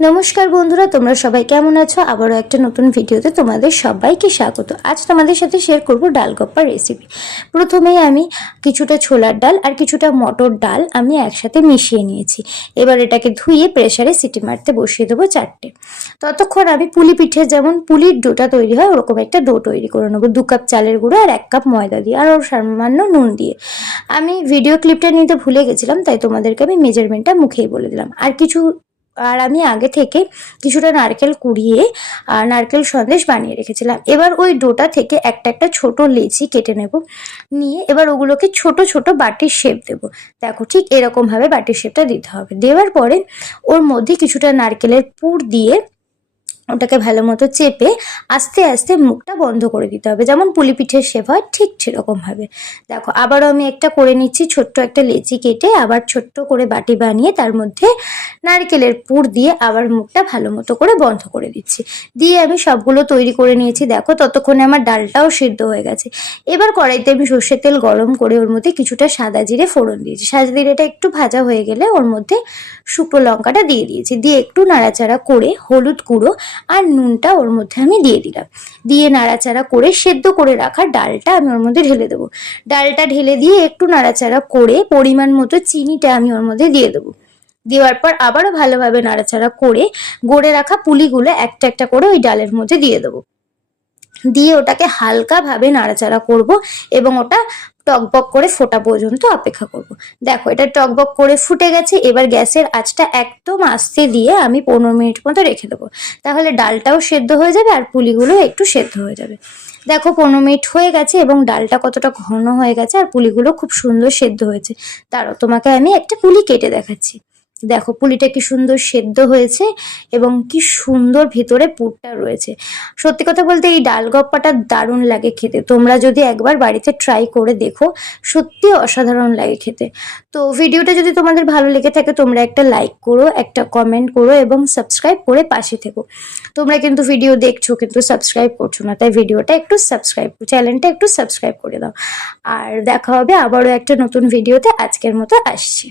নমস্কার বন্ধুরা, তোমরা সবাই কেমন আছো? আবারও একটা নতুন ভিডিওতে তোমাদের সবাইকে স্বাগত। আজ তোমাদের সাথে শেয়ার করব ডালগপ্পার রেসিপি। প্রথমেই আমি কিছুটা ছোলার ডাল আর কিছুটা মটর ডাল আমি একসাথে মিশিয়ে নিয়েছি। এবার এটাকে ধুয়ে প্রেসারে সিটি মারতে বসিয়ে দেবো 4টে। ততক্ষণ আমি পুলি পিঠে যেমন পুলির ডোটা তৈরি হয় ওরকম একটা ডো তৈরি করে নেবো। 2 কাপ চালের গুঁড়ো আর 1 কাপ ময়দা দিয়ে আর ওর সামান্য নুন দিয়ে। আমি ভিডিও ক্লিপটা নিতে ভুলে গেছিলাম, তাই তোমাদেরকে আমি মেজারমেন্টটা মুখেই বলে দিলাম। আর আমি আগে থেকে কিছুটা নারকেল কুড়িয়ে নারকেল সন্দেশ বানিয়ে রেখেছিলাম। এবার ওই ডোটা থেকে একটা একটা ছোট লেচি কেটে নেব, নিয়ে এবার ওগুলোকে ছোট ছোট বাটির শেপ দেব। দেখো ঠিক এরকম ভাবে বাটির শেপটা দিতে হবে। দেওয়ার পরে ওর মধ্যে কিছুটা নারকেলের পুর দিয়ে ওটাকে ভালো মতো চেপে আস্তে আস্তে মুখটা বন্ধ করে দিতে হবে, যেমন পুলি পিঠের শেপ হয় ঠিক সেরকম ভাবে। দেখো আবারও আমি একটা করে নিচ্ছি, ছোট্ট একটা লেচি কেটে আবার ছোট্ট করে বাটি বানিয়ে তার মধ্যে নারকেলের পুর দিয়ে আবার মুখটা ভালো মতো করে বন্ধ করে দিচ্ছি। দিয়ে আমি সবগুলো তৈরি করে নিয়েছি। দেখো ততক্ষণে আমার ডালটাও সিদ্ধ হয়ে গেছে। এবার কড়াইতে আমি সর্ষের তেল গরম করে ওর মধ্যে কিছুটা সাদা জিরে ফোড়ন দিয়েছি। সাদা জিরেটা একটু ভাজা হয়ে গেলে ওর মধ্যে শুকনো লঙ্কাটা দিয়ে দিয়েছি। দিয়ে একটু নাড়াচাড়া করে হলুদ গুঁড়ো আর নুনটা ওর মধ্যে আমি দিয়ে দিলাম। দিয়ে নাড়াচাড়া করে সেদ্ধ করে রাখা ডালটা আমি ওর মধ্যে ঢেলে দেবো। ডালটা ঢেলে দিয়ে একটু নাড়াচাড়া করে পরিমাণ মতো চিনিটা আমি ওর মধ্যে দিয়ে দেবো। দেওয়ার পর আবারও ভালোভাবে নাড়াচাড়া করে গড়ে রাখা পুলিগুলো একটা একটা করে ওই ডালের মধ্যে দিয়ে দেবো। দিয়ে ওটাকে হালকাভাবে নাড়াচাড়া করব এবং ওটা টকবক করে ফোটা পর্যন্ত অপেক্ষা করব। দেখো এটা টকবক করে ফুটে গেছে। এবার গ্যাসের আঁচটা একদম আস্তে দিয়ে আমি 15 মিনিট মতো রেখে দেবো। তাহলে ডালটাও সেদ্ধ হয়ে যাবে আর পুলিগুলো একটু সেদ্ধ হয়ে যাবে। দেখো 15 মিনিট হয়ে গেছে এবং ডালটা কতটা ঘন হয়ে গেছে আর পুলিগুলো খুব সুন্দর সেদ্ধ হয়েছে। তারও তোমাকে আমি একটা পুলি কেটে দেখাচ্ছি। দেখো পুলিটা কি সুন্দর সেদ্ধ হয়েছে এবং কি সুন্দর ভেতরে পুরটা রয়েছে। সত্যি কথা বলতে এই ডালগপ্পাটা দারুণ লাগে খেতে। তোমরা যদি একবার বাড়িতে ট্রাই করে দেখো, সত্যি অসাধারণ লাগে খেতে। তো ভিডিওটা যদি তোমাদের ভালো লেগে থাকে তোমরা একটা লাইক করো, একটা কমেন্ট করো এবং সাবস্ক্রাইব করে পাশে থেকো। তোমরা কিন্তু ভিডিও দেখছো কিন্তু সাবস্ক্রাইব করছো না, তাই ভিডিওটা একটু চ্যানেলটা একটু সাবস্ক্রাইব করে দাও। আর দেখা হবে আবারও একটা নতুন ভিডিওতে। আজকের মতো আসছি।